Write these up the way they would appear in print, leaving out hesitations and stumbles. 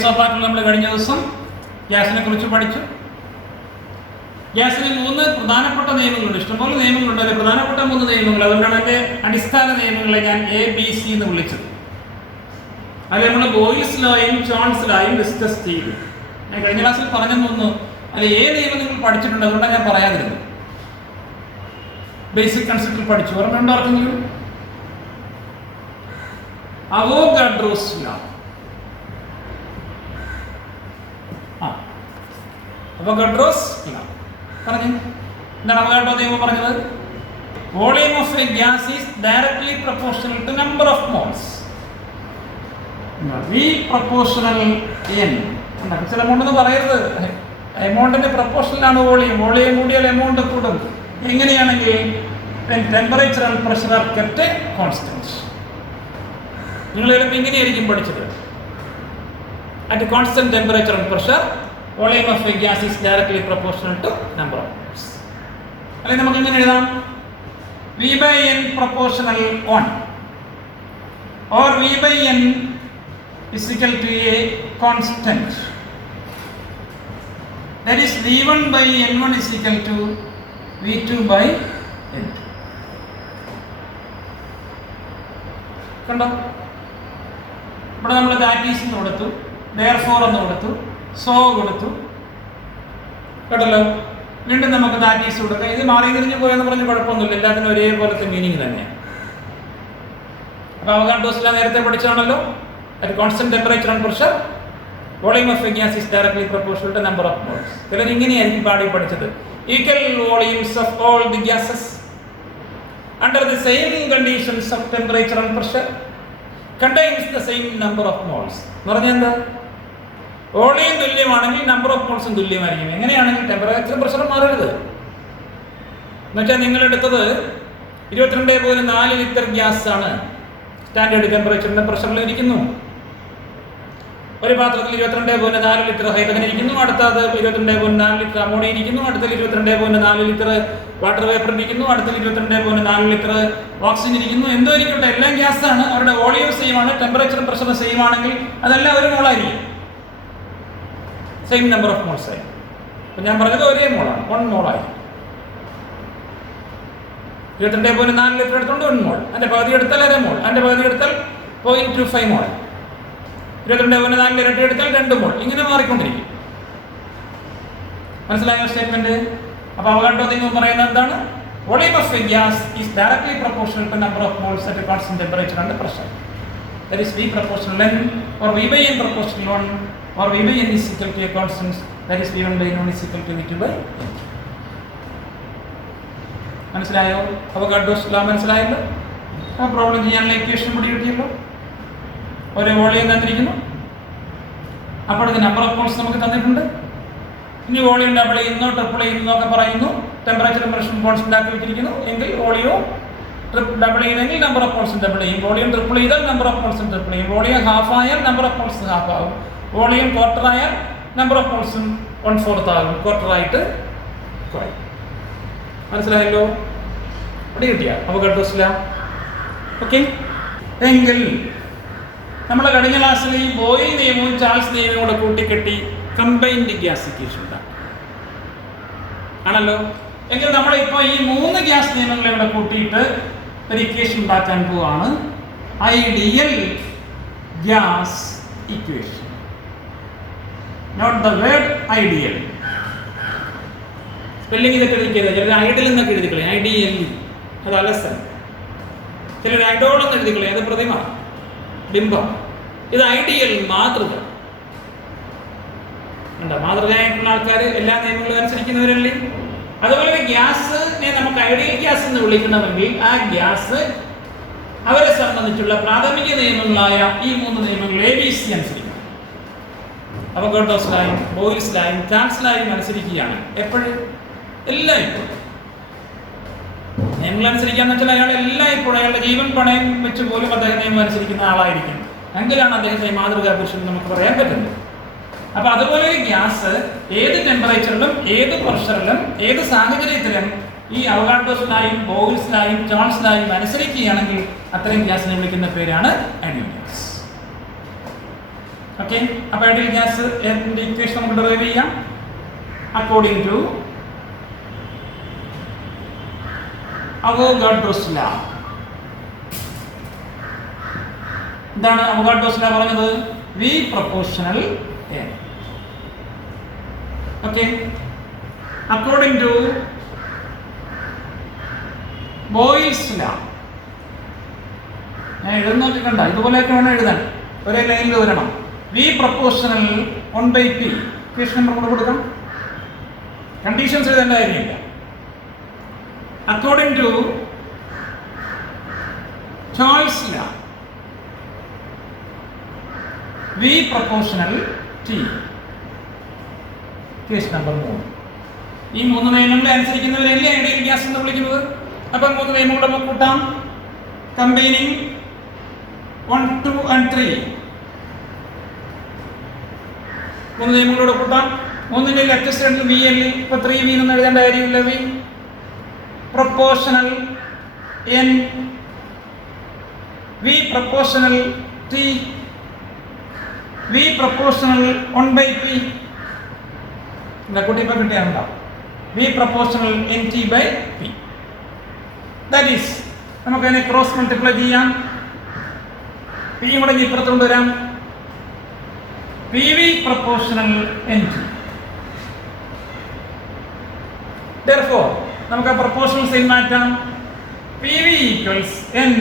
Case of പാർട്ടിൽ നമ്മൾ കഴിഞ്ഞ ദിവസം ഗ്യാസിനെ കുറിച്ച് പഠിച്ചു. ഗ്യാസിന് 3 പ്രധാനപ്പെട്ട നിയമങ്ങളുണ്ട്. ഇഷ്ടംപോലെ നിയമങ്ങളുണ്ട്. അതിൽ പ്രധാനപ്പെട്ട 3 നിയമങ്ങൾ. അതുകൊണ്ടാണ് അതിൻ്റെ അടിസ്ഥാന നിയമങ്ങളെ ഞാൻ ABC എന്ന് വിളിച്ചത്. അത് നമ്മൾ ബോയിൽസ് ലോയും ചോൺസ് ലോയും ഡിസ്കസ് ചെയ്തു. ഞാൻ കഴിഞ്ഞ ക്ലാസ്സിൽ പറഞ്ഞെന്ന് തോന്നുന്നു. അതിൽ നിയമം നിങ്ങൾ പഠിച്ചിട്ടുണ്ട്, അതുകൊണ്ടാണ് ഞാൻ പറയാതിരുന്നത്. ബേസിക് കൺസെപ്റ്റിൽ പഠിച്ചു. ഓർമ്മയുണ്ടോ ആർക്കെങ്കിലും? അവോഗാഡ്രോസ് ലോ. അവോഗാഡ്രോസ് ലോ പറഞ്ഞു. എന്താണ് അവോഗാഡ്രോ നിയമം പറഞ്ഞത്? Volume of a gas is directly proportional to number of moles. V proportional N. ചില എമൗണ്ട് പറയരുത്. എമൗണ്ടിന്റെ പ്രൊപ്പോർഷനിലാണ് വോളിയം. വോളിയം കൂടിയാൽ എമൗണ്ട് കൂടും. എങ്ങനെയാണെങ്കിൽ temperature and pressure are kept constant. നിങ്ങൾ ചിലപ്പോൾ ഇങ്ങനെയായിരിക്കും പഠിച്ചത്. At constant temperature and pressure volume of a gas is directly proportional to number of moles. അല്ലെങ്കിൽ നമുക്ക് ഇങ്ങനെ എഴുതാം, V/N proportional 1 or V/N is equal to a constant. That is V1/N1 is equal to V2/N2. കണ്ടോ? ഇവിടെ നമ്മൾ that എന്ന് കൊടുത്തു, therefore എന്ന് കൊടുത്തു, so കൊടുത്തു. കേട്ടല്ലോ? വീണ്ടും നമുക്ക് ദാറ്റ് കൊടുക്കാം. ഇത് മാറി തിരിഞ്ഞു പോയെന്ന് പറഞ്ഞ് കുഴപ്പമൊന്നുമില്ല. എല്ലാത്തിനും ഒരേപോലത്തെ മീനിങ് തന്നെയാണ്. അപ്പോൾ അവോഗാഡ്രോസ് ലോ നേരത്തെ പഠിച്ചാണല്ലോ. At constant temperature and pressure, volume of a gas is directly proportional to number of moles. ചിലർ ഇങ്ങനെയായിരിക്കും പാടി പഠിച്ചത്. Equal volumes of all the gases under the same conditions of temperature and pressure contains the same number of moles. എന്ന് പറഞ്ഞാൽ എന്താ? Volume തുല്യമാണെങ്കിൽ number of മോൾസും തുല്യമായിരിക്കും. എങ്ങനെയാണെങ്കിൽ ടെമ്പറേച്ചറും പ്രഷറും മാറരുത്. എന്നുവെച്ചാൽ നിങ്ങളെടുത്തത് 22.4 ലിറ്റർ ഗ്യാസ് ആണ്. സ്റ്റാൻഡേർഡ് ടെമ്പറേച്ചറിന്റെ പ്രഷറിൽ ഇരിക്കുന്നു. ഒരു പാത്രത്തിൽ 22.4 ലിറ്റർ ഹൈഡ്രജൻ ഇരിക്കുന്നു. അടുത്തത് 22.4 ലിറ്റർ അമോണിയ ഇരിക്കുന്നു. അടുത്തത് 22.4 ലിറ്റർ വാട്ടർ വേപ്പർ ഇരിക്കുന്നു. അടുത്തത് 22.4 ലിറ്റർ ഓക്സിജൻ ഇരിക്കുന്നു. എന്തോ ഇരിക്കട്ടെ, എല്ലാം ഗ്യാസ് ആണ്. അവരുടെ വോളിയം സെയിം ആണ്. ടെമ്പറേച്ചറും പ്രഷറും സെയിം ആണെങ്കിൽ അതെല്ലാം ഒരു മോളായിരിക്കും. സെയിം നമ്പർ ഓഫ് മോൾസ് ആയി. അപ്പം ഞാൻ പറഞ്ഞത് ഒരേ മോളാണ്, 1 മോളായി. 22.4 ലിറ്റർ എടുത്തുകൊണ്ട് 1 മോൾ. അതിൻ്റെ പകുതി എടുത്താൽ അര മോൾ. അതിൻ്റെ പകുതി എടുത്താൽ 0.25 മോൾ. 22.4 ഇരട്ടി എടുത്താൽ 2 മോൾ. ഇങ്ങനെ മാറിക്കൊണ്ടിരിക്കും. മനസ്സിലായോ സ്റ്റേറ്റ്മെന്റ്? അപ്പോൾ അവോഗാഡ്രോ നിയമം പറയുന്നത് എന്താണ്? Volume of a gas is directly proportional to number of moles at constant temperature and pressure. That is V proportional N or V/N proportional 1 or V/N is equal to a constant, that is V1/N1 is equal to V2/N2. മനസ്സിലായോ? അവോഗാഡ്രോസ് law മനസ്സിലായല്ലോ? ആ problem ചെയ്യാനുള്ള equation കൂടി കിട്ടിയല്ലോ. ഒരു volume തന്നിരിക്കുന്നു. അപ്പോൾ ഇത് നമ്പർ ഓഫ് മോൾസ് നമുക്ക് തന്നിട്ടുണ്ട്. ഇനി വോളിയം ഡബിൾ ചെയ്യുന്നു, ട്രിപ്പിൾ ചെയ്യുന്നു ഒക്കെ പറയുന്നു. ടെമ്പറേച്ചറും പ്രഷറും കോൺസ്റ്റന്റ് ആക്കി വെച്ചിരിക്കുന്നു. എങ്കിൽ വോളിയവും ഡബിൾ ചെയ്യുന്നെങ്കിൽ നമ്പർ ഓഫ് മോൾസും ഡബിൾ ചെയ്യും. വോളിയം ട്രിപ്പിൾ ചെയ്താൽ നമ്പർ ഓഫ് മോൾസും ട്രിപ്പിൾ ചെയ്യും. വോളിയം ഹാഫ് ആയാൽ നമ്പർ ഓഫ് മോൾസ് ഹാഫ് ആകും. വോളിയം ക്വാർട്ടർ ആയാൽ നമ്പർ ഓഫ് മോൾസും 1/4 ആകും. ക്വാർട്ടറായിട്ട് കുറയും. മനസ്സിലായല്ലോ? ഇവിടെ കിട്ടിയ അവോഗാഡ്രോസ് ലോ. ഓക്കെ. എങ്കിൽ നമ്മൾ കഴിഞ്ഞ ക്ലാസ്സിൽ ഈ ബോയിൽ നിയമവും ചാൾസ് നിയമവും കൂടെ കൂട്ടിക്കെട്ടി കമ്പൈൻഡ് ഗ്യാസ് ഇക്വേഷൻ ആണല്ലോ. എങ്കിൽ നമ്മളിപ്പോൾ ഈ 3 ഗ്യാസ് നിയമങ്ങളെ കൂടെ കൂട്ടിയിട്ട് ഒരു ഇക്വേഷൻ ഉണ്ടാക്കാൻ പോവാണ്. Ideal gas equation. Note the word ideal. Spelling ഇതൊക്കെ എഴുതിക്കുന്നത്. ചിലർ ഐഡിയൽ എന്നൊക്കെ എഴുതിക്കളെ. ഐഡിയൽ അത് അലസൻ. ചിലർ ഐഡോൾ എന്ന് എഴുതിക്കളെ. അത് പ്രതിമ, ബിംബം. ഇത് ഐഡിയൽ, മാതൃക. ഉണ്ടോ? മാതൃകയായിട്ടുള്ള ആൾക്കാർ എല്ലാ നിയമങ്ങളും അനുസരിക്കുന്നവരല്ലേ. അതുപോലെ ഗ്യാസിനെ നമുക്ക് ഐഡിയൽ ഗ്യാസ് എന്ന് വിളിക്കണമെങ്കിൽ ആ ഗ്യാസ് അവരെ സംബന്ധിച്ചുള്ള പ്രാഥമിക നിയമങ്ങളായ ഈ 3 നിയമങ്ങൾ ABC അനുസരിക്കണം. അവോഗാഡ്രോസ് ലോയും ബോയിൽസ് ലോയും ചാൾസ് ലോയും അനുസരിക്കുകയാണ്. എപ്പോഴും എല്ലായ്പ്പോഴും നിയമങ്ങൾ അനുസരിക്കാന്ന് വെച്ചാൽ അയാൾ എല്ലായ്പ്പോഴും അയാളുടെ ജീവൻ പണയം വെച്ച് പോലും അദ്ദേഹം നിയമം അനുസരിക്കുന്ന ആളായിരിക്കും. എങ്കിലാണ് അദ്ദേഹത്തെ മാതൃകാ പുരുഷൻ നമുക്ക് പറയാൻ പറ്റുന്നത്. അപ്പൊ അതുപോലെ ഗ്യാസ് ഏത് ടെമ്പറേച്ചറിലും ഏത് പ്രഷറിലും ഏത് സാഹചര്യത്തിലും ഈ അവോഗാഡ്രോസ് ലോയും ബോയിൽസ് ലോയും ചാൾസ് ലോയും അനുസരിക്കുകയാണെങ്കിൽ അത്തരം ഗ്യാസിനെ വിളിക്കുന്ന പേരാണ് ഐഡിയൽ ഗ്യാസ്. ഓക്കെ, അപ്പോൾ ഐഡിയൽ ഗ്യാസ് ഇക്വേഷൻ നമുക്ക് ഡെറൈവ് ചെയ്യാം. According to Avogadro's law. എന്താണ് അവോഗാഡ്രോസ് ലോ പറഞ്ഞത്? V proportional a. Okay, according to Boyle's law. ഞാൻ എഴുതുന്നൊക്കെ കണ്ട ഇതുപോലെയൊക്കെ വേണം എഴുതാൻ, ഒരേ ലൈനിൽ വരണം. V proportional 1/p. Equation number കൂടെ കൊടുക്കാം. കണ്ടീഷൻസ് എഴുതേണ്ട കാര്യമില്ല. അക്കോർഡിംഗ് ടു ചോയ്സ് law, V proportional T. Case number 3. ഈ 3 നിയമങ്ങളെ അനുസരിക്കുന്നവരല്ലേ ഐഡിയൽ ഗ്യാസ് എന്ന് വിളിക്കുന്നത്. അപ്പം 3 നിയമങ്ങൾ നമുക്ക് കൂട്ടാം. Combining 1, 2 and 3. 3 നിയമങ്ങളോട് കൂട്ടാം. 3ന്റെ ലെഫ്റ്റ് സൈഡിൽ വി അല്ലേ, ഇപ്പൊ 3v എന്ന് എഴുതേണ്ട കാര്യമില്ല. V proportional N, V proportional T, V proportional 1/p. കൂട്ടി ഇപ്പൊ കിട്ടിയാലുണ്ടാവും. V proportional NT/p. That is നമുക്ക് അതിനെ ക്രോസ് മൾട്ടിപ്ലൈ ചെയ്യാം. പി കൂടെ ഇപ്പുറത്ത് കൊണ്ടുവരാം. PV proportional NT. Therefore നമുക്ക് ആ പ്രൊപ്പോർഷണൽ സൈൻ മാറ്റാം. PV ഈക്വൽസ് N,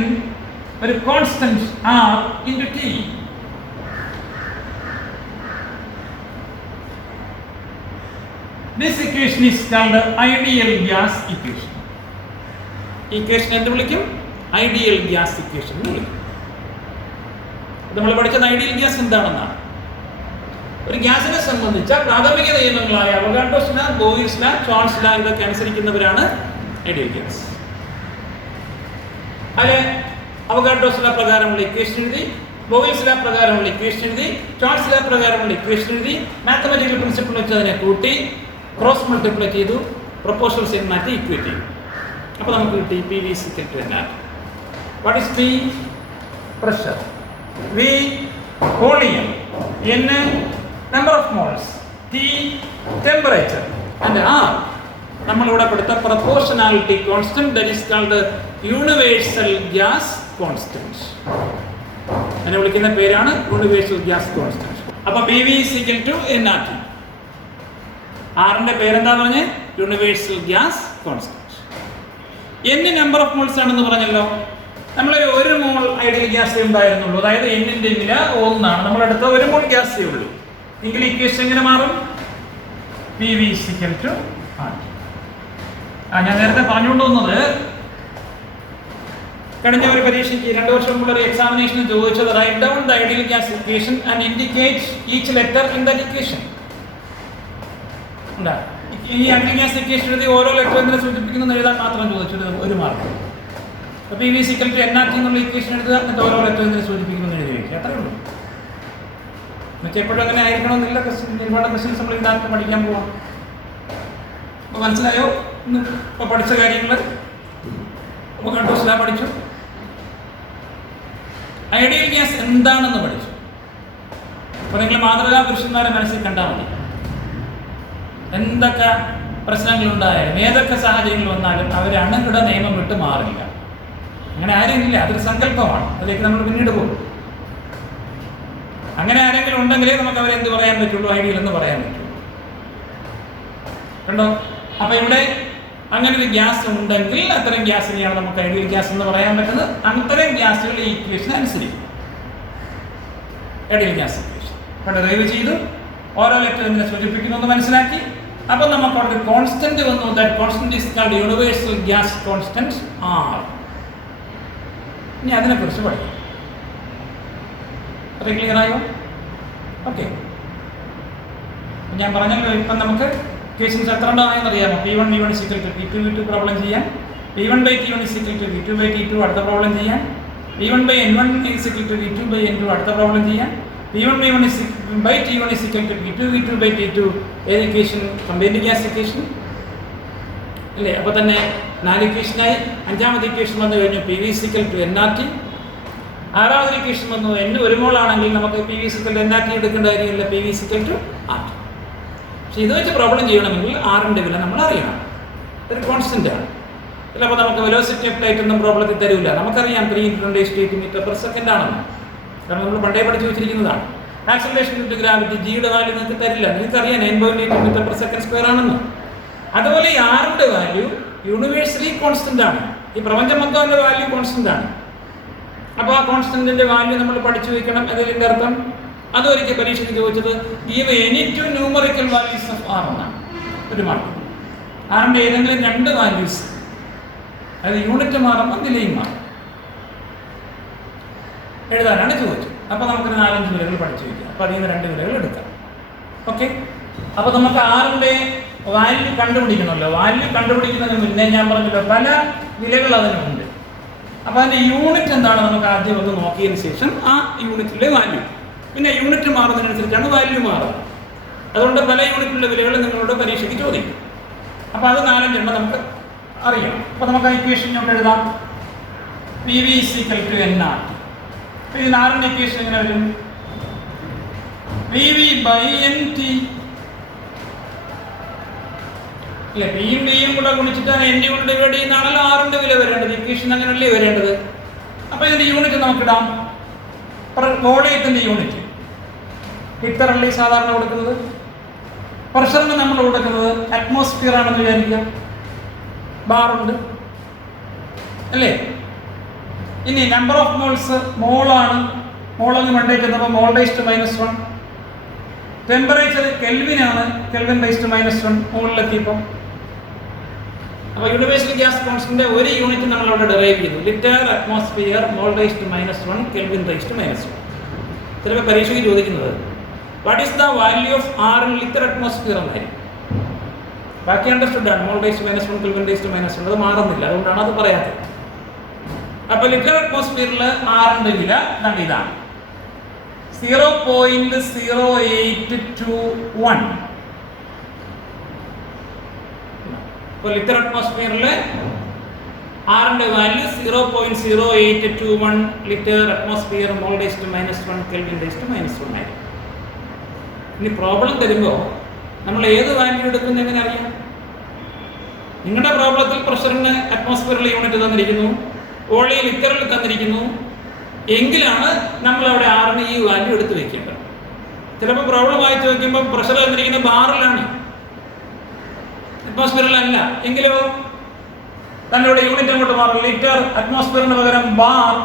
ഒരു constant R into T. This equation is called ideal gas equation. Equation എന്ത് വിളിക്കും? ഐഡിയൽ ഗ്യാസ് ഇക്വേഷൻ എന്ന് വിളിക്കും. നമ്മൾ പഠിച്ചത് ഐഡിയൽ ഗ്യാസ് എന്താണെന്നാണ്. ഒരു ഗ്യാസിനെ സംബന്ധിച്ച പ്രാഥമിക നിയമങ്ങളായ Avogadro's law, Boyle's law, Charles law ഇതൊക്കെ അനുസരിക്കുന്നവരാണ് ഐഡിയൽ ഗ്യാസ്. അതിലെ അവോഗാഡ്രോസ് ലോ പ്രകാരമുള്ള ഇക്വേഷൻ എഴുതി, ബോയിൽസ് ലോ പ്രകാരമുള്ള ഇക്വേഷൻ എഴുതി, ചോൾസ് ലോ പ്രകാരമുള്ള ഇക്വേഷൻ എഴുതി, മാത്തമാറ്റിക്കൽ പ്രിൻസിപ്പിൾ വെച്ച് അതിനെ കൂട്ടി ക്രോസ് മൾട്ടിപ്ലൈ ചെയ്തു, പ്രൊപ്പോർഷണൽ സൈൻ മാറ്റി ഇക്വേറ്റ് ചെയ്തു. അപ്പോൾ നമുക്ക് കിട്ടി PV = NR. What is P? Pressure. V volume. N number of moles. T temperature. And R നമ്മളിവിടെ കൊടുത്ത proportionality constant, that is called universal gas constant. അതിനെ വിളിക്കുന്ന പേരാണ് യൂണിവേഴ്സൽ ഗ്യാസ് കോൺസ്റ്റന്റ്. അപ്പോൾ PV = NRT. ആറിന്റെ പേരെന്താ പറഞ്ഞേ? Universal gas constant. N number of moles ആണെന്ന് പറഞ്ഞല്ലോ. നമ്മൾ 1 മോൾ ഐഡിയൽ ഗ്യാസേ ഉണ്ടായിരുന്നുള്ളൂ. അതായത് N-ന്റെ വില 1 ആണ്. നമ്മളെടുത്ത 1 മോൾ ഗ്യാസേ ഉള്ളൂ. എങ്കിൽ ഇക്വേഷൻ എങ്ങനെ മാറും? PV = RT. ഞാൻ നേരത്തെ പറഞ്ഞുകൊണ്ട് വന്നത് കഴിഞ്ഞ ഒരു പരീക്ഷയ്ക്ക് 2 വർഷം മുമ്പ് ഒരു എക്സാമിനേഷന് ചോദിച്ചത് write down the ideal gas equation and indicate each letter in that equation. ഈ ഐഡിയൽ ഗ്യാസ് ഇക്വേഷൻ എഴുതി ഓരോ ലെറ്റർ എന്തിനെ സൂചിപ്പിക്കുന്നത് എഴുതാൻ മാത്രം ചോദിച്ചത് 1 മാർക്ക്. അപ്പോൾ PV = NRT എന്നുള്ള ഇക്വേഷൻ എഴുതുക, എന്നിട്ട് ഓരോ ലെറ്റർ എന്തിനെ സൂചിപ്പിക്കുന്നത് എഴുതി വയ്ക്കുക. അത്രേ ഉള്ളൂ. എന്നുവെച്ചാൽ എപ്പോഴും അങ്ങനെ ആയിരിക്കണമെന്നില്ല. ഒരുപാട് ക്വസ്റ്റ്യൻസ് നമ്മൾ ഇതാക്കി പഠിക്കാൻ പോവാം. അപ്പോൾ മനസ്സിലായോ? ഇപ്പോൾ പഠിച്ച കാര്യങ്ങൾ അവോഗാഡ്രോസ് ലോ പഠിച്ചു, ഐഡിയൽ ഗ്യാസ് എന്താണെന്ന് പഠിച്ചു. അപ്പോൾ നിങ്ങൾ മാതൃകാ പുരുഷന്മാരെ മനസ്സിൽ കണ്ടാൽ മതി. എന്തൊക്കെ പ്രശ്നങ്ങളുണ്ടായാലും ഏതൊക്കെ സാഹചര്യങ്ങൾ വന്നാലും അവർ അണുകിട നിയമം വിട്ട് മാറില്ല. അങ്ങനെ ആരും ഇല്ല, അതൊരു സങ്കല്പമാണ്. അതിലേക്ക് നമ്മൾ പിന്നീട് പോകും. അങ്ങനെ ആരെങ്കിലും ഉണ്ടെങ്കിലേ നമുക്ക് അവരെ എന്ത് പറയാൻ പറ്റുള്ളൂ? ഐഡിയൽ എന്ന് പറയാൻ പറ്റുള്ളൂ. കണ്ടോ? അപ്പോൾ ഇവിടെ അങ്ങനെ ഒരു ഗ്യാസ് ഉണ്ടെങ്കിൽ അത്തരം ഗ്യാസിനെയാണ് നമുക്ക് ഐഡിയൽ ഗ്യാസ് എന്ന് പറയാൻ പറ്റുന്നത്. അത്തരം ഗ്യാസുകൾ ഈ ഇക്വേഷൻ അനുസരിക്കും. ഐഡിയൽ ഗ്യാസ് ഇക്വേഷൻ കണ്ട് ഡ്രൈവ് ചെയ്തു, ഓരോ ലെറ്റർ എന്തിനെ സൂചിപ്പിക്കുന്നു എന്ന് മനസ്സിലാക്കി. അപ്പോൾ നമുക്ക് അവിടെ ഒരു കോൺസ്റ്റന്റ് വന്നു. That constant is called universal gas constant R. ഇനി അതിനെക്കുറിച്ച് പഠിക്കാം. അത് ക്ലിയർ ആയോ? ഓക്കെ. ഞാൻ പറഞ്ഞല്ലോ, ഇപ്പം നമുക്ക് ഇക്വേഷൻസ് എത്ര ഉണ്ടായെന്ന് അറിയാമോ? P1 V1 = P2 V2 problem ചെയ്യാൻ, P1/T1 = V2/T2 അടുത്ത പ്രോബ്ലം ചെയ്യാൻ, P1/N1 = V2/N2 അടുത്ത പ്രോബ്ലം ചെയ്യാൻ, P1/T1 = V2/T2 ഏത് ഇക്വേഷൻ? കമ്പൈൻഡ് ഗ്യാസ് ഇക്വേഷൻ ഇല്ലേ? അപ്പോൾ തന്നെ 4 ഇക്വേഷനായി. 5ാമത്തെ ഇക്വേഷൻ വന്നു കഴിഞ്ഞു PV = NRT. ആറാമത്തെ ഇക്വേഷൻ വന്നു n 1 മോൾ ആണെങ്കിൽ നമുക്ക് PV എന്താക്കി എടുക്കേണ്ട കാര്യമില്ല, PV RT. പക്ഷെ ഇത് വെച്ച് പ്രോബ്ലം ചെയ്യണമെങ്കിൽ ആറിൻ്റെ വില നമ്മൾ അറിയണം. ഒരു കോൺസ്റ്റന്റ് ആണ്. ചിലപ്പോൾ നമുക്ക് വെലോസിറ്റി ഓഫ് ലൈറ്റ് ഒന്നും പ്രോബ്ലത്തിൽ തരില്ല. നമുക്കറിയാം 3 × 10⁻⁸ മീറ്റർ/സെക്കൻഡ് ആണെന്ന്. കാരണം നമ്മൾ പണ്ടേ പഠിച്ചു വെച്ചിരിക്കുന്നതാണ്. ആക്സലറേഷൻ വിത്ത് ഗ്രാവിറ്റി ജിയുടെ വാല്യൂ നിങ്ങൾക്ക് തരില്ല. നിങ്ങൾക്കറിയാം 9.8 മീറ്റർ/സെക്കൻഡ് ആണെന്ന്. അതുപോലെ ഈ ആറിൻ്റെ വാല്യൂ യൂണിവേഴ്സലി കോൺസ്റ്റന്റ് ആണ്. ഈ പ്രപഞ്ചം മൊത്തം വാല്യൂ കോൺസ്റ്റന്റ് ആണ്. അപ്പോൾ ആ കോൺസ്റ്റന്റിന്റെ വാല്യൂ നമ്മൾ പഠിച്ചു വയ്ക്കണം. അതിൻ്റെ അർത്ഥം അതൊരിക്കൽ പരീക്ഷയ്ക്ക് ചോദിച്ചത് give any two numerical values of R എന്നാണ്. ഒരു മാർക്ക് ആറിൻ്റെ ഏതെങ്കിലും 2 വാല്യൂസ്, അതായത് യൂണിറ്റ് മാറുമ്പോൾ നിലയും മാറും, എഴുതാനാണ് ചോദിച്ചത്. അപ്പോൾ നമുക്ക് 4-5 വിലകൾ പഠിച്ചു വയ്ക്കാം. അപ്പോൾ അതിൽ നിന്ന് 2 വിലകൾ എടുക്കാം. ഓക്കെ. അപ്പോൾ നമുക്ക് ആറിൻ്റെ വാല്യൂ കണ്ടുപിടിക്കണമല്ലോ. വാല്യൂ കണ്ടുപിടിക്കുന്നതിന് മുന്നേ ഞാൻ പറഞ്ഞല്ലോ പല വിലകൾ അതിനുണ്ട്. അപ്പോൾ അതിൻ്റെ യൂണിറ്റ് എന്താണ് നമുക്ക് ആദ്യം ഒന്ന് നോക്കിയതിന് ശേഷം ആ യൂണിറ്റിലെ വാല്യൂ, പിന്നെ യൂണിറ്റ് മാറുന്നതിനനുസരിച്ചാണ് വാല്യൂ മാറുന്നത്. അതുകൊണ്ട് പല യൂണിറ്റിലുള്ള വിലകൾ നിങ്ങളോട് പരീക്ഷയ്ക്ക് ചോദിക്കും. അപ്പോൾ അത് 4-5 എണ്ണം നമുക്ക് അറിയണം. അപ്പോൾ നമുക്ക് ആ ഇക്വേഷൻ കൊണ്ട് എഴുതാം. PV = nRT. അപ്പോൾ ഈ 4ന്റെ ഇക്വേഷൻ എങ്ങനെ വരും? PV/NT അല്ലെ, പിയും ഡിയും കൂടെ ഗുണിച്ചിട്ടാണ് n കൊണ്ട് ഡിവൈഡ് ചെയ്യുന്നതാണല്ലോ ആറിൻ്റെ വില വരേണ്ടത്. ഇക്വേഷൻ അങ്ങനെയല്ലേ വരേണ്ടത്. അപ്പോൾ ഇതിൻ്റെ യൂണിറ്റ് നമുക്കിടാം. വോളിയത്തിൻ്റെ യൂണിറ്റ് ലിറ്ററല്ലേ സാധാരണ കൊടുക്കുന്നത്. പ്രഷറിന് നമ്മൾ കൊടുക്കുന്നത് അറ്റ്മോസ്ഫിയർ ആണെന്ന് വിചാരിക്കുക. ബാറുണ്ട് അല്ലേ. ഇനി നമ്പർ ഓഫ് മോൾസ് മോളാണ്. മോളങ്ങ് മണ്ടേക്കുന്നപ്പോൾ മോൾ/-1. ടെമ്പറേച്ചർ കെൽവിനാണ്, Kelvin/-1 മുകളിലെത്തിയപ്പോൾ. അപ്പോൾ യൂണിവേഴ്സൽ ഗ്യാസ് കോൺസ്റ്റന്റ് ഒരു യൂണിറ്റ് നമ്മൾ അവിടെ ഡെറൈവ് ചെയ്തു. ലിറ്റർ അറ്റ്മോസ്ഫിയർ മോൾ/-1 Kelvin/-1. ചിലപ്പോൾ പരീക്ഷയ്ക്ക് ചോദിക്കുന്നത് what is the value of R in litre atmosphere എന്നായിരിക്കും. ബാക്കി അണ്ടർസ്റ്റുഡ് ആണ്. മോൾ/-1 Kelvin/-1 അത് മാറുന്നില്ല, അതുകൊണ്ടാണ് അത് പറയാത്തത്. അപ്പോൾ ലിറ്റർ അറ്റ്മോസ്ഫിയറിൽ ആറിൻ്റെ വില ഇതാണ് 0.0821. ഇപ്പോൾ ലിറ്റർ അറ്റ്മോസ്ഫിയറിൽ ആറിൻ്റെ വാല്യൂ 0.0821 ലിറ്റർ അറ്റ്മോസ്ഫിയർ മോൾ/-1 Kelvin/-1 ആയി. ഇനി പ്രോബ്ലം തരുമ്പോൾ നമ്മൾ ഏത് വാല്യൂ എടുക്കുന്നത് എങ്ങനെ അറിയാം? നിങ്ങളുടെ പ്രോബ്ലത്തിൽ പ്രഷറിന് അറ്റ്മോസ്ഫിയറിൽ യൂണിറ്റ് തന്നിരിക്കുന്നു, വോളിയം ലിറ്ററിൽ തന്നിരിക്കുന്നു, എങ്കിലാണ് നമ്മളവിടെ ആറിന് ഈ വാല്യൂ എടുത്ത് വയ്ക്കേണ്ടത്. ചിലപ്പോൾ പ്രോബ്ലം വായിച്ച് വയ്ക്കുമ്പോൾ പ്രഷർ തന്നിരിക്കുന്ന ബാറിലാണ്, അറ്റ്മോസ്ഫിയറിലല്ല. എങ്കിലോ തന്നോട് യൂണിറ്റ് അങ്ങോട്ട് മാറും. ലിറ്റർ അറ്റ്മോസ്ഫിയറിന് പകരം ബാർ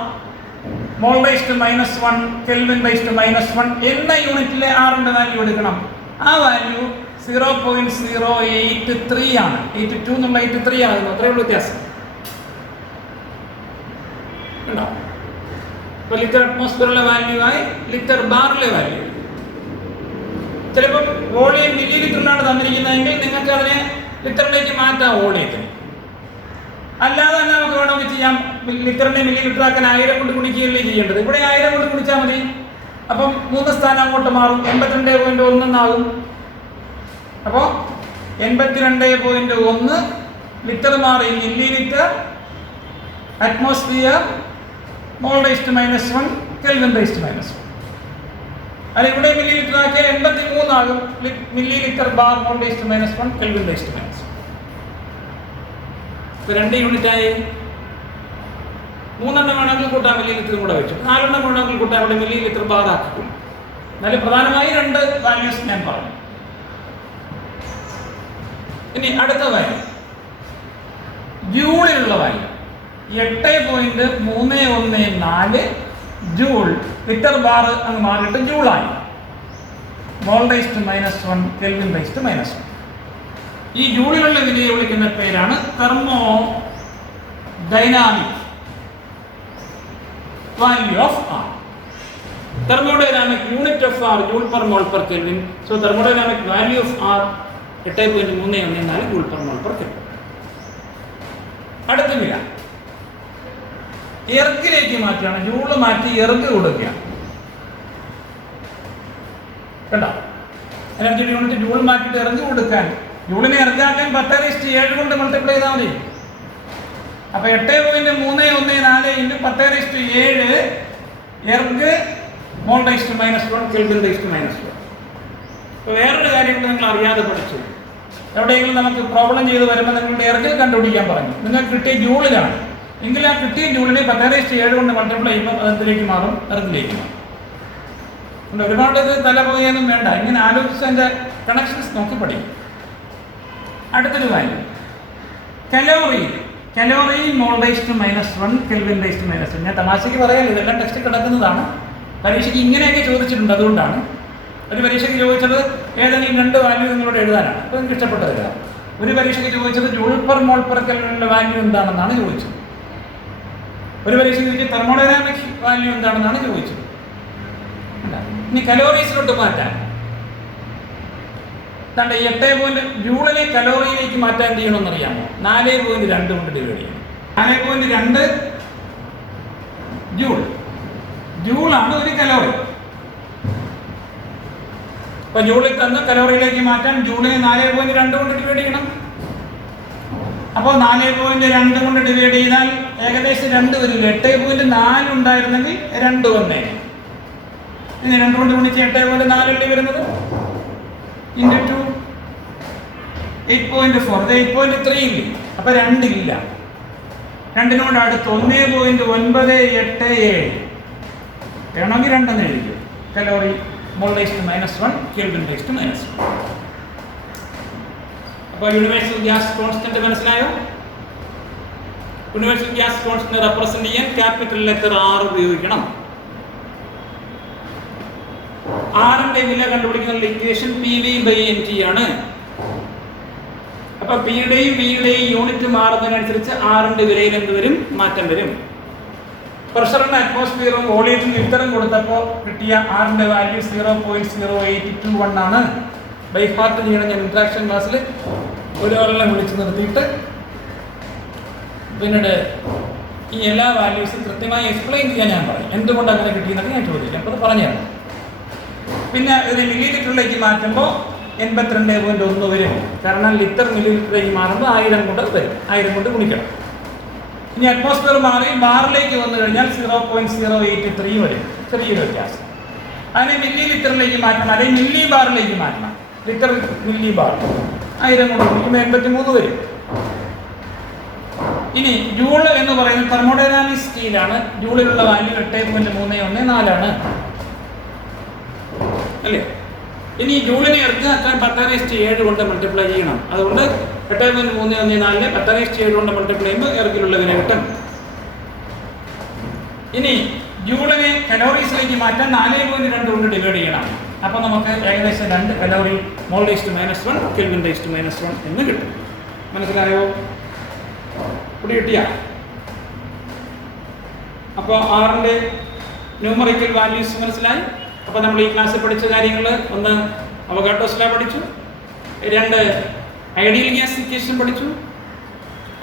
മോൾ/-1 Kelvin/-1 എന്ന യൂണിറ്റിലെ ആറിൻ്റെ വാല്യൂ എടുക്കണം. ആ വാല്യൂ 0.083 ആണ്. 82 എന്നുള്ള 83 ആകുന്നു. അത്രയേ ഉള്ളൂ വ്യത്യാസം. ഉണ്ടോ? ഇപ്പോൾ ലിറ്റർ അറ്റ്മോസ്ഫിയറിലെ വാല്യൂ ആയി ലിറ്റർ ബാറിലെ വാല്യൂ. ചിലപ്പോൾ വോളിയം മില്ലി ലിറ്ററിലാണ് തന്നിരിക്കുന്നതെങ്കിൽ നിങ്ങൾക്ക് അതിനെ ലിറ്ററിലേക്ക് മാറ്റാം വോളിയത്തിന്. അല്ലാതെ തന്നെ നമുക്ക് വേണമെങ്കിൽ ചെയ്യാം. ലിറ്ററിനെ മില്ലി ലിറ്റർ ആക്കാൻ 1000 കൊണ്ട് ഗുണിക്കുകയല്ലേ ചെയ്യേണ്ടത്. ഇവിടെ 1000 കൊണ്ട് ഗുണിച്ചാൽ മതി. അപ്പം 3 സ്ഥാനം അങ്ങോട്ട് മാറും. 82.1 എന്നാകും. അപ്പോൾ 82.1 ലിറ്റർ മാറി മില്ലി ലിറ്റർ അറ്റ്മോസ്ഫിയർ മോൾ/-1 Kelvin/-1. അല്ല, ഇവിടെ മില്ലി ലിറ്റർ ആക്കിയാൽ 83 ആകും. മില്ലി ലിറ്റർ ബാർ മോൾ/-1 Kelvin/-1. ഇപ്പോൾ 2 യൂണിറ്റായി. 3 എണ്ണം വേണമെങ്കിൽ കൂട്ടാൻ മില്ലി ലിറ്ററും കൂടെ വെച്ചു. 4 എണ്ണം വേണമെങ്കിൽ കൂട്ടാൻ ഇവിടെ മില്ലി ലിറ്റർ ബാർ ആക്കിക്കും. എന്നാലും പ്രധാനമായി 2 വാല്യൂസ് ഞാൻ പറഞ്ഞു. ഇനി അടുത്ത വാല്യൂ ജൂളിലുള്ള വാല്യൂ 8.314 ജൂൾ. ലിറ്റർ ബാർ അങ്ങ് മാറിയിട്ട് ജൂളായി. മോൾ/-1 Kelvin/-1. ഈ ജൂളിലുള്ള വിലയെ വിളിക്കുന്ന പേരാണ് thermodynamic value of R. Thermodynamic unit of R Joule/mol/Kelvin. So thermodynamic value of R 8.314 Joule/mol/Kelvin. അടുത്ത വില എർഗിലേക്ക് മാറ്റുകയാണ്. ജൂള് മാറ്റി എർഗ് കൊടുക്കുകയാണ്. കണ്ടോ? എനർജിയുടെ യൂണിറ്റ് ജൂൾ മാറ്റിയിട്ട് എർഗ് കൊടുക്കാൻ, ജൂളിനെ എർഗാക്കാൻ 10⁻7 കൊണ്ട് മൾട്ടിപ്ലൈ ചെയ്താൽ മതി. അപ്പോൾ 8.314 × 10⁻7 erg mole raise to -1 kelvin raise to -1. ഇപ്പോൾ വേറൊരു കാര്യം നിങ്ങൾ അറിയാതെ പഠിച്ചു. എവിടെയെങ്കിലും നമുക്ക് പ്രോബ്ലം ചെയ്ത് വരുമ്പോൾ നിങ്ങളുടെ എർഗിൽ കണ്ടുപിടിക്കാൻ പറഞ്ഞു. നിങ്ങൾക്ക് കിട്ടിയ ജൂളിലാണ് എങ്കിൽ ആ കിട്ടിയ ജൂളിനെ 10⁻7 കൊണ്ട് മൾട്ടിപ്ലൈ ചെയ്യുമ്പോൾ അതിലേക്ക് മാറും, എർഗിലേക്ക് മാറും. ഒരുപാട് ഇത് തലപോയൊന്നും വേണ്ട, ഇങ്ങനെ ആലോചിച്ച് അതിൻ്റെ കണക്ഷൻസ് നോക്കി പഠിക്കും. അടുത്തൊരു കാര്യം, calorie mole raise to -1 kelvin raise to -1. ഞാൻ തമാശയ്ക്ക് പറയാൻ ഇതെല്ലാം ടെക്സ്റ്റ് കിടക്കുന്നതാണ്. പരീക്ഷയ്ക്ക് ഇങ്ങനെയൊക്കെ ചോദിച്ചിട്ടുണ്ട്. അതുകൊണ്ടാണ് ഒരു പരീക്ഷയ്ക്ക് ചോദിച്ചത് ഏതെങ്കിലും 2 വാല്യൂ നിങ്ങളോട് എഴുതാനാണ്. അപ്പോൾ നിങ്ങൾക്ക് ഇഷ്ടപ്പെട്ടത്. ഒരു പരീക്ഷയ്ക്ക് ചോദിച്ചത് ജൂൾ പെർ മോൾ പെർ കെൽവിൻ്റെ വാല്യൂ എന്താണെന്നാണ് ചോദിച്ചത്. ഒരു പരീക്ഷയ്ക്ക് ചോദിച്ചത് തെർമോഡൈനാമിക് വാല്യൂ എന്താണെന്നാണ് ചോദിച്ചത്. ഇനി കലോറീസിലോട്ട് മാറ്റാൻ തൻ്റെ 8 ജൂളിനെ കലോറിയിലേക്ക് മാറ്റാൻ എന്ത് ചെയ്യണമെന്ന് അറിയാമോ? 4.2 കൊണ്ട് ഡിവൈഡ് ചെയ്യണം. 4.2 ജൂളാണ് ഒരു കലോറി. അപ്പൊ ജൂളിൽ തന്ന് കലോറിയിലേക്ക് മാറ്റാൻ ജൂളിനെ 4.2 കൊണ്ട് ഡിവൈഡ് ചെയ്യണം. അപ്പോൾ 4.2 കൊണ്ട് ഡിവൈഡ് ചെയ്താൽ ഏകദേശം 2 വരില്ല. 8.4 ഉണ്ടായിരുന്നെങ്കിൽ 2 വന്നേ. ഇനി 2 കൊണ്ട് ഗുണിച്ച് 8.4 വരുന്നത് ഇൻറ്റു 2 8.4. ഇത് 8.3 ഇല്ല. അപ്പൊ 2 ഇല്ല. 2നോട് അടുത്ത് 1.987 വേണമെങ്കിൽ 2 എന്ന് എഴുതിക്കും. Calorie mole raise to -1 kelvin raise to -1. അപ്പോൾ യൂണിവേഴ്സൽ ഗ്യാസ് കോൺസ്റ്റന്റ് മനസ്സിലായോ? യൂണിവേഴ്സൽ ഗ്യാസ് കോൺസ്റ്റന്റ് റെപ്രസെന്റ് ചെയ്യാൻ ക്യാപിറ്റൽ ലെറ്റർ R ഉപയോഗിക്കണം. ആറിന്റെ വില കണ്ടുപിടിക്കുന്ന ഇക്വേഷൻ PV/NT ആണ്. അപ്പൊ പിയുടെയും വിയുടെയും യൂണിറ്റ് മാറുന്നതിനനുസരിച്ച് ആറിന്റെ വിലയിൽ എന്ത് വരും? മാറ്റം വരും. പ്രഷറിന് അറ്റ്മോസ്ഫിയറും വോളിയത്തിനും ഉത്തരം കൊടുത്തപ്പോൾ കിട്ടിയ ആറിന്റെ വാല്യൂ 0.0821 ആണ്. ബൈ ഹാർട്ട് ചെയ്യണം. ഞാൻ ഇൻട്രാക്ഷൻ ക്ലാസ്സിൽ ഒരാളെ വിളിച്ചു നിർത്തിയിട്ട് പിന്നീട് ഈ എല്ലാ വാല്യൂസും കൃത്യമായി എക്സ്പ്ലെയിൻ ചെയ്യാൻ ഞാൻ പറയും. എന്തുകൊണ്ട് അങ്ങനെ കിട്ടിയെന്നൊക്കെ ഞാൻ ചോദിക്കാം. അപ്പോൾ അത് പറഞ്ഞു തരണം. പിന്നെ ഇതിനെ മില്ലി ലിറ്ററിലേക്ക് മാറ്റുമ്പോൾ 82.1 വരും. കാരണം ലിറ്റർ മില്ലി ലിറ്ററിലേക്ക് മാറുമ്പോൾ 1000 കൊണ്ട് വരും. 1000 കൊണ്ട് ഗുണിക്കണം. ഇനി അറ്റ്മോസ്ഫിയർ മാറി ബാറിലേക്ക് വന്നു കഴിഞ്ഞാൽ 0.083 വരും. ചെറിയൊരു വ്യത്യാസം. അതിനെ മില്ലി ലിറ്ററിലേക്ക് മാറ്റണം, അല്ലെങ്കിൽ മില്ലി ബാറിലേക്ക് മാറ്റണം. ലിറ്റർ മില്ലി ബാർ 1000 കൊണ്ട് ഗുണിക്കുമ്പോൾ 83 വരും. ഇനി ജൂൾ എന്ന് പറയുന്നത് തെർമോഡൈനാമിക് സ്കെയിലാണ്. ജൂളിലുള്ള വാല്യൂ 8.314 ആണ് അല്ലേ? ഇനി ജൂളിനെ ഇറക്കാൻ 10⁻7 കൊണ്ട് മൾട്ടിപ്ലൈ ചെയ്യണം. അതുകൊണ്ട് 8.314 10⁻7 കൊണ്ട് മൾട്ടിപ്ലൈ ചെയ്യുമ്പോൾ ഇറക്കിലുള്ള വില കിട്ടും. ഇനി ജൂളിനെ കലോറീസിലേക്ക് മാറ്റാൻ 4.2 കൊണ്ട് ഡിവൈഡ് ചെയ്യണം. അപ്പോൾ നമുക്ക് ഏകദേശം 2 calorie mole raise to -1 kelvin raise to -1 എന്ന് കിട്ടും. മനസ്സിലായോ? ഇവിടെ കിട്ടിയ അപ്പോൾ ആറിൻ്റെ ന്യൂമറിക്കൽ വാല്യൂസ് മനസ്സിലായി. അപ്പോൾ നമ്മൾ ഈ ക്ലാസ്സിൽ പഠിച്ച കാര്യങ്ങൾ, ഒന്ന് അവഗാഡോസ് ലോ പഠിച്ചു, 2 ഐഡിയൽ ഗ്യാസ് ഇക്വേഷൻ പഠിച്ചു.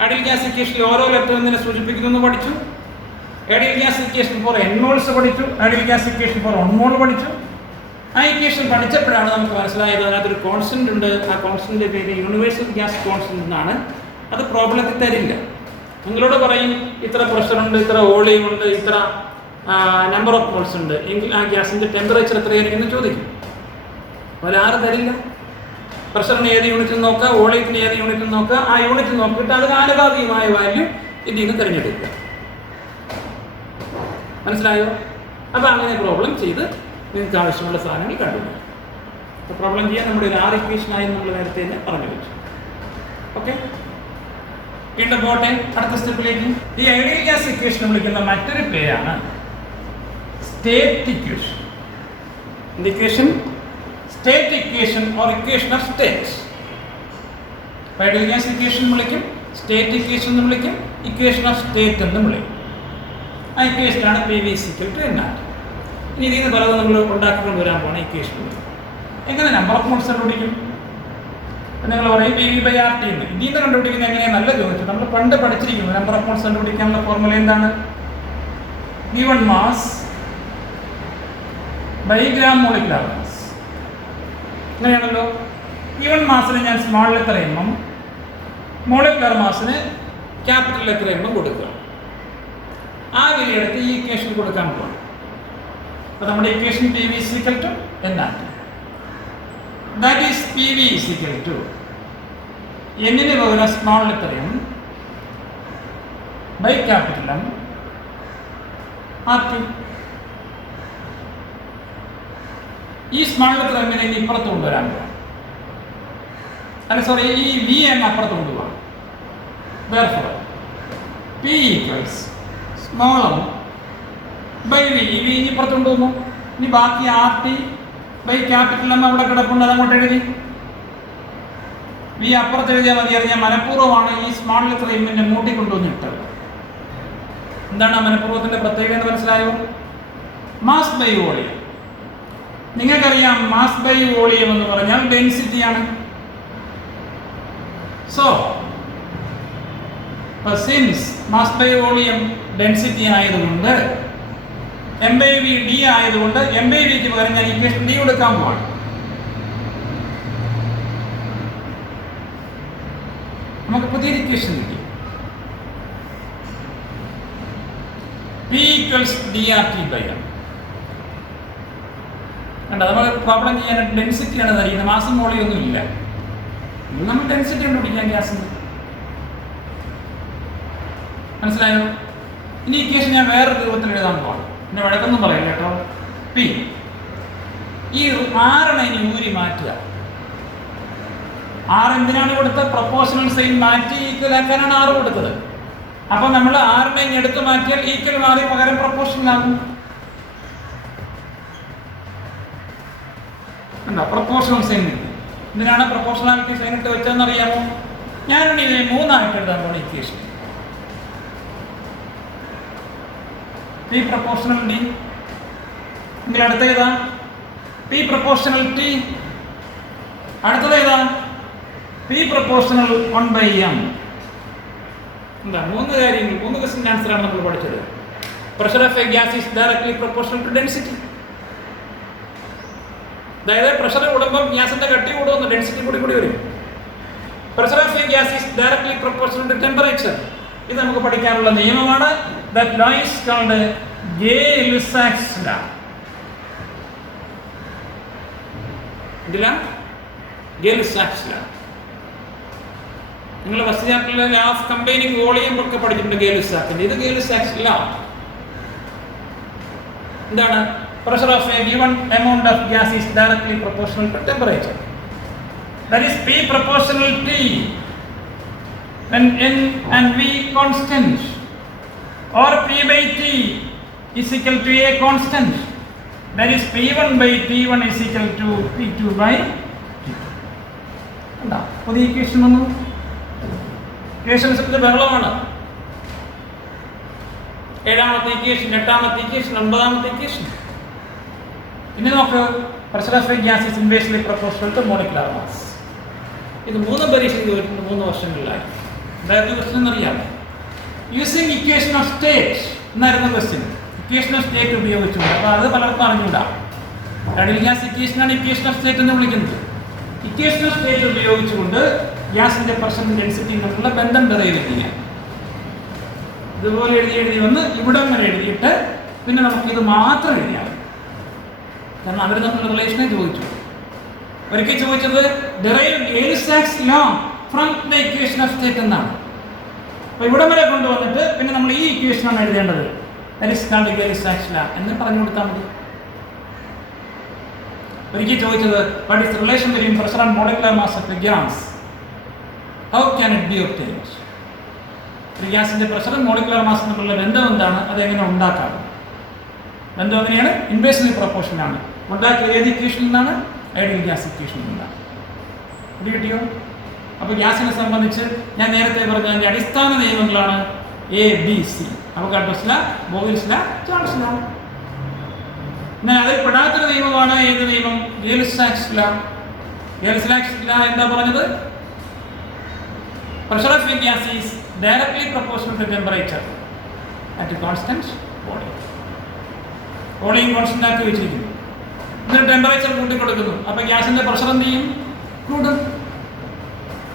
ഐഡിയൽ ഗ്യാസ് ഇക്വേഷനിൽ ഓരോ ലെറ്റർ എന്തിനെ സൂചിപ്പിക്കുന്നു പഠിച്ചു. Ideal gas equation for n moles പഠിച്ചു. Ideal gas equation for 1 mole പഠിച്ചു. ആ ഇക്വേഷൻ പഠിച്ചപ്പോഴാണ് നമുക്ക് മനസ്സിലായത് അതിനകത്തൊരു കോൺസ്റ്റന്റ് ഉണ്ട്. ആ കോൺസ്റ്റന്റിന്റെ പേര് യൂണിവേഴ്സൽ ഗ്യാസ് കോൺസ്റ്റന്റ് എന്നാണ്. അത് പ്രോബ്ലത്തിൽ തരില്ല. നിങ്ങളോട് പറയും ഇത്ര പ്രഷറുണ്ട്, ഇത്ര വോളിയം ഉണ്ട്, ഇത്ര നമ്പർ ഓഫ് മോൾസ് ഉണ്ട്, എങ്കിൽ ആ ഗ്യാസിൻ്റെ ടെമ്പറേച്ചർ എത്രയായിരിക്കും എന്ന് ചോദിക്കും. ഒരാറ് തരില്ല. പ്രഷറിന് ഏത് യൂണിറ്റിൽ നോക്കുക, വോളിയത്തിന് ഏത് യൂണിറ്റിൽ നോക്കുക, ആ യൂണിറ്റ് നോക്കിയിട്ട് അതിന് ആനുപാതികമായ വാല്യൂ ഇതിൽ നിന്ന് തിരഞ്ഞെടുക്കുക. മനസ്സിലായോ? അപ്പോൾ അങ്ങനെ പ്രോബ്ലം ചെയ്ത് നിങ്ങൾക്ക് ആവശ്യമുള്ള സാധനങ്ങൾ കണ്ടുപിടിക്കും. അപ്പോൾ പ്രോബ്ലം ചെയ്യാൻ നമ്മുടെ ഒരു 6 ഇക്വേഷനായി നമ്മൾ നേരത്തെ തന്നെ പറഞ്ഞു വെച്ചു. ഓക്കെ, വീണ്ടും പോട്ടെ അടുത്ത സ്റ്റെപ്പിലേക്ക്. ഈ ഐഡിയൽ ഗ്യാസ് ഇക്വേഷൻ വിളിക്കുന്ന മറ്റൊരു പേരാണ് state equation. Equation state equation or equation of States. Ideal gas equation വിളിക്കും, സ്റ്റേറ്റ് ഇക്വേഷൻ എന്ന് വിളിക്കും, ഇക്വേഷൻ ഓഫ് സ്റ്റേറ്റ് എന്ന് വിളിക്കും. ആ ഇക്വേഷനാണ് PV = NR. ഇനി ഇതിൽ നിന്ന് പലതും നമ്മൾ ഉണ്ടാക്കിക്കൊണ്ട് വരാൻ പോകുന്ന ഇക്വേഷൻ. എങ്ങനെ നമ്പർ ഓഫ് മോൾസ് കണ്ടുപിടിക്കും? നിങ്ങൾ പറയും PV/RT എന്ന്. ഇതിൽ നിന്ന് കണ്ടുപിടിക്കുന്നത് എങ്ങനെയാണ്? നല്ല ചോദിച്ചു. നമ്മൾ പണ്ട് പഠിച്ചിരിക്കുന്നു. നമ്പർ ഓഫ് മോൾസ് കണ്ടുപിടിക്കാനുള്ള ഫോർമുല എന്താണ്? given mass by gram molecular mass. അങ്ങനെയാണല്ലോ. given മാസിന് ഞാൻ സ്മോൾ ലെറ്റർ m, മോളിക്കുലർ മാസിന് ക്യാപിറ്റൽ ലെറ്റർ m കൊടുക്കുക. ആ വിലയെടുത്ത് ഈ ഇക്വേഷൻ കൊടുക്കാൻ പോകണം. അപ്പോൾ നമ്മുടെ equation P V is equal to N R T. That is P V is equal to എന്നിന് പകരം small letter M by capital M R T. ഈ സ്മോൾ ലെറ്റർ എമ്മിനെ ഇനി ഇപ്പുറത്ത് കൊണ്ടുവരാൻ പോകാം. അല്ല സോറി, ഈ വി എം അപ്പുറത്ത് കൊണ്ടുപോകാം. Therefore, P equals small m by V. ഈ V ഇനി ഇപ്പുറത്ത് കൊണ്ടുവന്നു. ഇനി ബാക്കി R T by capital M അവിടെ കിടപ്പുണ്ട്, അതങ്ങോട്ട് എഴുതി. വി അപ്പുറത്ത് എഴുതിയാൽ മതിയായിരുന്നു. ഞാൻ മനഃപൂർവ്വമാണ് ഈ സ്മോൾ ലെറ്റർ എമ്മിനെ മൂട്ടി കൊണ്ടുവന്നിട്ടത്. എന്താണ് ആ മനഃപൂർവ്വത്തിന്റെ പ്രത്യേകത എന്ന് മനസ്സിലായോ? Mass by volume. നിങ്ങൾക്കറിയാം മാസ് ബൈ വോളിയം എന്ന് പറഞ്ഞാൽ ഡെൻസിറ്റിയാണ്. So since mass by volume density ആയതുകൊണ്ട് എം ബൈ വി ഡി ആയതുകൊണ്ട് എം ബൈ വിക്ക് പകരം ഞാൻ ഇക്വേഷൻ ഡി കൊടുക്കാൻ പോവാണ്. നമുക്ക് പുതിയൊരു ഇക്വേഷൻ കിട്ടി. P equals D R T by M. കണ്ടോ, നമ്മൾ പ്രോബ്ലം ചെയ്യാൻ ഡെൻസിറ്റിയാണ് തരിക്കുന്നത്, മാസം വോളിയം ഒന്നും ഇല്ല. നമ്മൾ ഡെൻസിറ്റി കണ്ടുപിടിക്കാൻ ഗ്യാസിന്. മനസ്സിലായോ? ഇനി ഇക്വേഷൻ ഞാൻ വേറെ രൂപത്തിൽ എഴുതാൻ പോവാം. പിന്നെ വഴക്കൊന്നും പറയില്ല കേട്ടോ. പി ഈ ആറിനെ ഇനി ഊരി മാറ്റുക. ആറ് എന്തിനാണ് കൊടുത്തത്? പ്രൊപ്പോർഷണൽ സൈൻ മാറ്റി ഈക്വൽ ആക്കാനാണ് ആറ് കൊടുത്തത്. അപ്പൊ നമ്മൾ ആറിനെ ഇനി എടുത്ത് മാറ്റിയാൽ ഈക്വൽ മാറി പകരം പ്രൊപ്പോർഷണൽ ആകും. എന്താ പ്രൊപ്പോർഷണൽ സൈൻ കിട്ടി. എന്തിനാണ് പ്രൊപ്പോർഷണാലിറ്റി സൈൻ ഇട്ട് വെച്ചതെന്ന് അറിയാമോ? ഞാനാണ് ഇതിനെ മൂന്നായിട്ട് എഴുതാൻ പോകുന്ന ഇക്വേഷൻ. P proportional D. ഇതിൽ അടുത്ത ഏതാ? P proportional T. അടുത്തത് ഏതാ? P proportional 1/m. എന്താ മൂന്ന് കാര്യങ്ങൾ, മൂന്ന് ക്വസ്റ്റ്യൻ ആൻസർ ആണ് നമ്മൾ പഠിച്ചത്. Pressure of a gas is directly proportional to density. അതായത് പ്രഷർ കൂടുമ്പോൾ ഗ്യാസിന്റെ കട്ടി കൂടുമെന്ന്, ഡെൻസിറ്റി കൂടി വരും. Pressure of a gas is directly proportional to temperature. ഇത് നമുക്ക് പഠിക്കാനുള്ള നിയമമാണ്. That law is called Gay-Lussac's law. ഇതില ഗേ-ലുസാക്സ് ലോ. നിങ്ങൾ ഫസ്റ്റ് ചാപ്റ്ററിലെ ലോ ഓഫ് കമ്പൈനിങ് വോളിയം ഒക്കെ പഠിച്ചിട്ടുണ്ട് ഗേ-ലുസാക്കിന്റെ. ഇത് ഗേ-ലുസാക്സ് ലോ. എന്താണ്? Pressure of a given amount of gas is directly proportional to temperature. That is P proportional T. When N and V constant, or P by T is equal to a constant. That is P1 by T1 is equal to P2 by T2. എന്താ പുതിയ equation വന്നു. ഇക്വേഷൻസിന്റെ ബഹളമാണ്. ഏഴാമത്തെ equation, എട്ടാമത്തെ equation, ഒമ്പതാമത്തെ equation. പിന്നെ നോക്ക്, pressure of a gas is inversely proportional to molecular mass. ഇത് മൂന്നും പരീക്ഷ ചെയ്തിട്ടുണ്ട് 3 വർഷങ്ങളിലായി. എന്തായിരുന്നു ക്വസ്റ്റ്യൻ എന്നറിയാമോ? യൂസിങ് ഇക്വേഷൻ ഓഫ് സ്റ്റേറ്റ് എന്നായിരുന്നു ക്വസ്റ്റ്യൻ. ഇക്വേഷൻ ഓഫ് സ്റ്റേറ്റ് ഉപയോഗിച്ചുകൊണ്ട്, അപ്പോൾ അത് പലർക്കും അറിഞ്ഞൂടാ. Ideal gas ഇക്വേഷനാണ് equation of state എന്ന് വിളിക്കുന്നത്. ഇക്വേഷൻ ഓഫ് സ്റ്റേറ്റ് ഉപയോഗിച്ചുകൊണ്ട് ഗ്യാസിന്റെ പ്രഷറും ഡെൻസിറ്റിയും തമ്മിലുള്ള ബന്ധം ഡെറൈവ് ചെയ്യാം. ഇതുപോലെ എഴുതി വന്ന് ഇവിടം വരെ എഴുതിയിട്ട് പിന്നെ നമുക്കിത് മാത്രം എഴുതിയാൽ, കാരണം അവർ തമ്മിലുള്ള റിലേഷനെ ചോദിച്ചു. ഒരിക്കൽ ചോദിച്ചത് derive Gay-Lussac's law from the equation of state എന്നാണ്. അപ്പോൾ ഇവിടം വരെ കൊണ്ടുവന്നിട്ട് പിന്നെ നമ്മൾ ഈ ഇക്വേഷനാണ് എഴുതേണ്ടത്. That is called Gay-Lussac's law എന്ന് പറഞ്ഞു കൊടുത്താൽ മതി. ഒരിക്കൽ ചോദിച്ചത് what is the relation between pressure and molecular mass of a gas, how can it be obtained? ഒരു ഗ്യാസിന്റെ പ്രഷറും മോളിക്കുലർ മാസും തമ്മിലുള്ള ബന്ധം എന്താണ്, അതെങ്ങനെ ഉണ്ടാക്കാം? ബന്ധം എങ്ങനെയാണ്? ഇൻവേഴ്സ്ലി പ്രൊപ്പോർഷനാണ്. ഉണ്ടാക്കിയ ഏത് ഇക്വേഷനിൽ നിന്നാണ്? ഐഡിയൽ ഗ്യാസ് ഇക്വേഷനിൽ നിന്നാണ്. ഇത് കിട്ടിയോ? അപ്പോൾ ഗ്യാസിനെ സംബന്ധിച്ച് ഞാൻ നേരത്തെ പറഞ്ഞ അതിൻ്റെ അടിസ്ഥാന നിയമങ്ങളാണ് ABC. Avogadro's law, Boyle's law, John's law. എന്നാൽ അതിൽ പെടാത്തൊരു നിയമമാണ് ഏത് നിയമം? Gay-Lussac's law. ഗേ-ലുസാക്സ് ലോ എന്താ പറഞ്ഞത്? Pressure of a gas is directly proportional to temperature at constant volume. Volume constant ആക്കി വെച്ചിരിക്കുന്നു. എന്നിട്ട് ടെമ്പറേച്ചർ കൂട്ടിക്കൊടുക്കുന്നു. അപ്പോൾ ഗ്യാസിന്റെ പ്രഷർ എന്ത് ചെയ്യും? കൂടും.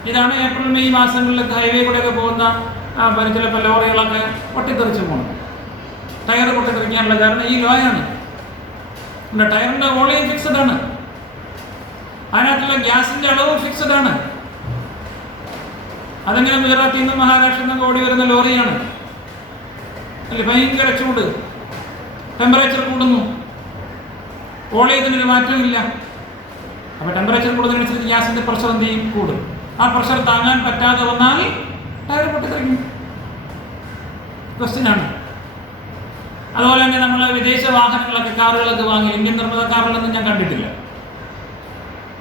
ഇതാണ് ഏപ്രിൽ മെയ് മാസങ്ങളിൽ ഹൈവേ കൂടെയൊക്കെ പോകുന്ന ചിലപ്പോൾ ലോറികളൊക്കെ പൊട്ടിത്തെറിച്ച് പോകണം. ടയർ പൊട്ടിത്തെറിക്കാനുള്ള കാരണം ഈ ലോയാണ്. ടയറിന്റെ വോളിയം ഫിക്സഡ് ആണ്, അതിനകത്തുള്ള ഗ്യാസിന്റെ അളവ് ഫിക്സഡ് ആണ്. അതെങ്ങനെ ഗുജറാത്തിൽ നിന്നും മഹാരാഷ്ട്രയിൽ നിന്നും ഓടി വരുന്ന ലോറിയാണ് അല്ലെ? ഭയങ്കര ചൂട്, ടെമ്പറേച്ചർ കൂടുന്നു, വോളിയത്തിനൊരു മാറ്റമില്ല. അപ്പോൾ ടെമ്പറേച്ചർ കൂടുന്നതിനനുസരിച്ച് ഗ്യാസിന്റെ പ്രഷർ എന്ത് ചെയ്യും? കൂടും. ആ പ്രഷർ താങ്ങാൻ പറ്റാതെ വന്നാൽ ടയർ പൊട്ടിത്തെറിക്കും. ക്വസ്റ്റ്യനാണ്. അതുപോലെ തന്നെ നമ്മൾ വിദേശ വാഹനങ്ങളൊക്കെ, കാറുകളൊക്കെ വാങ്ങി, ഇന്ത്യൻ നിർമ്മിത കാറുകളൊന്നും ഞാൻ കണ്ടിട്ടില്ല.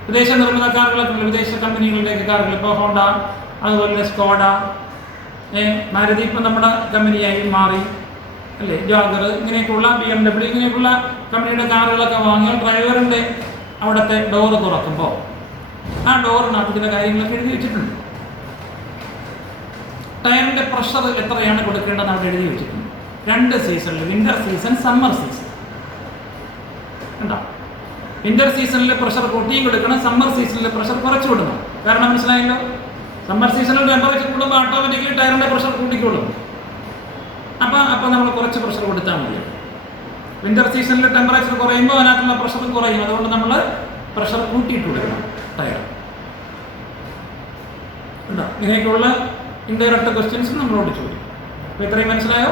വിദേശ നിർമ്മിത കാറുകളൊക്കെ ഉള്ള വിദേശ കമ്പനികളുടെയൊക്കെ കാറുകൾ, ഇപ്പോൾ ഹോണ്ട, അതുപോലെ സ്കോഡ, മാരുതി ഇപ്പം നമ്മുടെ കമ്പനിയായി മാറി അല്ലേ, ജാഗർ, ഇങ്ങനെയൊക്കെയുള്ള BMW, ഇങ്ങനെയൊക്കെയുള്ള കമ്പനിയുടെ കാറുകളൊക്കെ വാങ്ങിയാൽ ഡ്രൈവറിൻ്റെ അവിടുത്തെ ഡോറ് തുറക്കുമ്പോൾ ആ ഡോറിനകത്ത് ചില കാര്യങ്ങളൊക്കെ എഴുതി വെച്ചിട്ടുണ്ട്. ടയറിൻ്റെ പ്രഷർ എത്രയാണ് കൊടുക്കേണ്ടതെന്ന് അവിടെ എഴുതി വെച്ചിട്ടുണ്ട്. 2 സീസണിൽ, വിന്റർ സീസൺ, സമ്മർ സീസൺ. കണ്ടോ? വിന്റർ സീസണിൽ പ്രഷർ കൂട്ടിയും കൊടുക്കണം, സമ്മർ സീസണിൽ പ്രഷർ കുറച്ച് കൊടുക്കണം. കാരണം മനസ്സിലായല്ലോ, സമ്മർ സീസണിൽ ടെമ്പറേച്ചർ കൂടുമ്പോൾ ഓട്ടോമാറ്റിക്കലി ടയറിൻ്റെ പ്രഷർ കൂട്ടിക്കോളും. അപ്പോൾ നമ്മൾ കുറച്ച് പ്രഷർ കൊടുത്താൽ മതി. വിന്റർ സീസണിൽ ടെമ്പറേച്ചർ കുറയുമ്പോൾ അതിനകത്തുള്ള പ്രഷറും കുറയും. അതുകൊണ്ട് നമ്മൾ പ്രഷർ കൂട്ടിയിട്ട് കൊടുക്കണം ടയർ. ഉണ്ടോ? ഇങ്ങനെയൊക്കെയുള്ള ഇൻഡയറക്റ്റ് ക്വസ്റ്റ്യൻസ് നമ്മളോട് ചോദിക്കും. അപ്പോൾ ഇത്രയും മനസ്സിലായോ?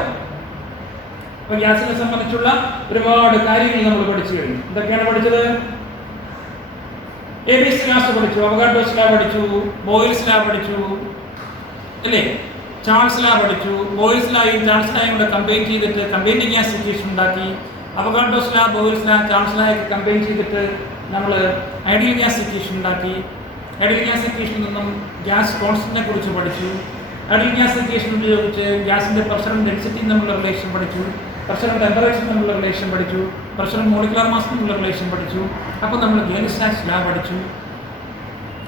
അപ്പോൾ ഗ്യാസിനെ സംബന്ധിച്ചുള്ള ഒരുപാട് കാര്യങ്ങൾ നമ്മൾ പഠിച്ചു കഴിഞ്ഞു. എന്തൊക്കെയാണ് പഠിച്ചത്? ABC ലാ പഠിച്ചു, അവഗാഡ്രോസ് ലാ പഠിച്ചു, ബോയിൽസ് ലാ പഠിച്ചു അല്ലേ, ചാൾസ് ലാ പഠിച്ചു. ബോയിൽസ് ലായും ചാൾസ് ലായും കൂടെ കമ്പൈൻ ചെയ്തിട്ട് കമ്പൈൻഡ് ഗ്യാസ് ഇക്വേഷൻ ഉണ്ടാക്കി. അവഗാഡ്രോസ് ലാ, ബോയിൽസ് ലാ, ചാൾസ് ലായൊക്കെ കമ്പൈൻ ചെയ്തിട്ട് നമ്മൾ ഐഡിയൽ ഗ്യാസ് ഇക്വേഷൻ ഉണ്ടാക്കി. ഐഡിയൽ ഗ്യാസ് ഇക്വേഷനിൽ നിന്നും ഗ്യാസ് കോൺസ്റ്റന്റിനെ കുറിച്ച് പഠിച്ചു. ഐഡിയൽ ഗ്യാസ് ഇക്വേഷൻ ഉപയോഗിച്ച് ഗ്യാസിൻ്റെ പ്രഷറും ഡെൻസിറ്റിയും തമ്മിലുള്ള റിലേഷൻ പഠിച്ചു. പ്രഷറും ടെമ്പറേച്ചറും തമ്മിലുള്ള റിലേഷൻ പഠിച്ചു. പ്രഷറും മോളിക്കുലർ മാസും തമ്മിലുള്ള റിലേഷൻ പഠിച്ചു. അപ്പോൾ നമ്മൾ ഗേൽ-സാക്സ് ലാ പഠിച്ചു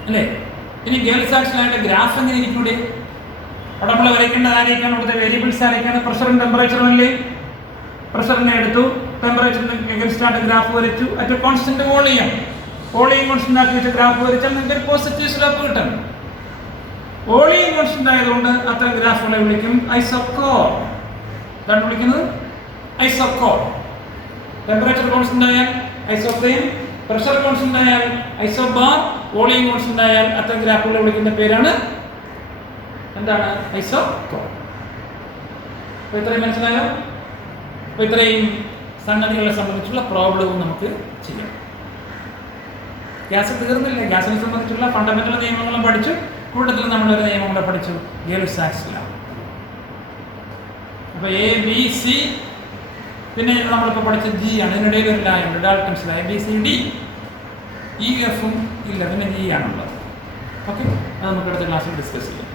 അല്ലേ. ഇനി ഗേൽ-സാക്സ് ലായുടെ ഗ്രാഫ് എങ്ങനെ ഇരിക്കൂടെ? അവിടെ നമ്മൾ വരയ്ക്കേണ്ട ആരെയൊക്കെയാണ്? ഇവിടുത്തെ വേരിയബിൾസ് ആരൊക്കെയാണ്? പ്രഷറും ടെമ്പറേച്ചറും അല്ലേ. പ്രഷറിനെ എടുത്തു, ടെമ്പറേച്ചറിന് എഗൻസ്റ്റായിട്ട് ഗ്രാഫ് വരച്ചു. അറ്റ് കോൺസ്റ്റന്റ് വോളിയം കോൺസ്റ്റന്റ് ആക്കി വെച്ച് ഗ്രാഫ് വരച്ചാൽ നിങ്ങൾക്ക് പോസിറ്റീവ് സ്ലോപ്പ് കിട്ടും. വോളിയം കോൺസ്റ്റന്റ് ആയതുകൊണ്ട് അത്തരം ഗ്രാഫുകളെ വിളിക്കും ഐസോകോർ. എന്താണ് വിളിക്കുന്നത്? ഐസോകോർ. ടെമ്പറേച്ചർ കോൺസ്റ്റന്റ് ആയാൽ ഐസോപ്ലെയിൻ, പ്രഷർ കോൺസ്റ്റന്റ് ആയാൽ ഐസോബാർ, വോളിയം കോൺസ്റ്റന്റ് ആയാൽ അത്തരം ഗ്രാഫുകളെ വിളിക്കുന്ന പേരാണ് എന്താണ്? ഐസോകോർ. അപ്പോൾ ഇത്രയും മനസ്സിലായോ? അപ്പോൾ ഇത്രയും സംഗതികളെ സംബന്ധിച്ചുള്ള പ്രോബ്ലവും നമുക്ക് ചെയ്യാം. ഗ്യാസ് തീർന്നില്ല. ഗ്യാസിനെ സംബന്ധിച്ചുള്ള ഫണ്ടമെന്റൽ നിയമങ്ങളും പഠിച്ചു. കൂട്ടത്തിൽ നമ്മളൊരു നിയമം കൂടെ പഠിച്ചു, ഗേൽ-സാക്സ് ലാ. അപ്പോൾ ABC, പിന്നെ നമ്മളിപ്പോൾ പഠിച്ച G ആണ്. ഇതിനിടയിൽ ഒരു ലാ ഉണ്ട്, ഡാൽട്ടൺസ് ലാ. ABCD, EF ഇല്ല, പിന്നെ G ആണുള്ളത്. ഓക്കെ, അത് നമുക്ക് അടുത്ത ക്ലാസ്സിൽ ഡിസ്കസ് ചെയ്യാം.